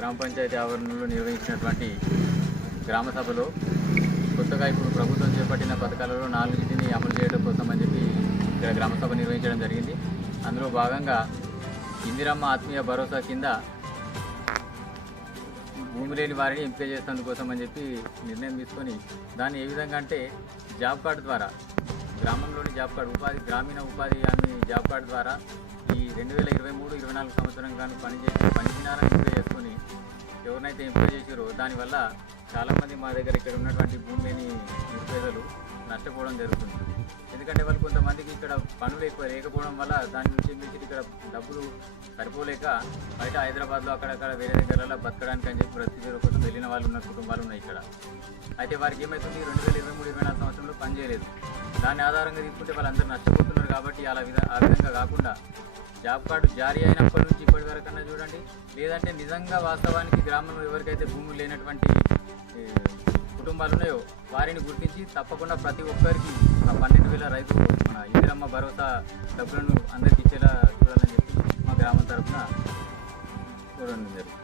గ్రామ పంచాయతీ ఆవరణలో నిర్వహించినటువంటి గ్రామ సభలో కొత్తగా ఇప్పుడు ప్రభుత్వం చేపట్టిన పథకాలలో 4ని అమలు చేయడం కోసం అని చెప్పి ఇక్కడ గ్రామ సభ నిర్వహించడం జరిగింది. అందులో భాగంగా ఇందిరమ్మ ఆత్మీయ భరోసా కింద భూమి లేని వారిని ఎంపిక చేసేందుకోసం అని చెప్పి నిర్ణయం తీసుకొని దాన్ని ఏ విధంగా అంటే జాబ్ కార్డు ద్వారా గ్రామంలోని జాబ్ కార్డు గ్రామీణ ఉపాధి హామీ జాబ్ కార్డు ద్వారా ఈ 2023-24 సంవత్సరం కానీ పనిదినాలను ఎంపిక చేసుకొని ఎవరినైతే ఎంపిక చేసారో దానివల్ల చాలామంది మా దగ్గర ఇక్కడ ఉన్నటువంటి భూమి లేని నిరుపేదలు నష్టపోవడం జరుగుతుంది. ఎందుకంటే వాళ్ళు కొంతమందికి ఇక్కడ పనులు ఎక్కువ లేకపోవడం వల్ల దాని నుంచి మీకు ఇక్కడ డబ్బులు సరిపోలేక బయట హైదరాబాద్లో అక్కడక్కడ వేరే దగ్గరలో బతకడానికి అని చెప్పి ప్రతి కోసం వెళ్ళిన వాళ్ళు ఉన్న కుటుంబాలు ఉన్నాయి ఇక్కడ. అయితే వారికి ఏమవుతుంది 2023-24 సంవత్సరంలో పని చేయలేదు. దాన్ని ఆధారంగా తీసుకుంటే వాళ్ళందరూ నష్టపోతున్నారు. కాబట్టి ఆ విధంగా కాకుండా జాబ్ కార్డు జారీ అయినప్పటి నుంచి ఇప్పటి వరకన్నా చూడండి, లేదంటే నిజంగా వాస్తవానికి గ్రామంలో ఎవరికైతే భూములు లేనటువంటి కుటుంబాలు ఉన్నాయో వారిని గుర్తించి తప్పకుండా ప్రతి ఒక్కరికి ఆ 12,000 రైతు మన ఇందిరమ్మ భరోసా డబ్బులను అందరికీ ఇచ్చేలా చూడాలని చెప్పి మా గ్రామం తరఫున కోరడం జరుగుతుంది.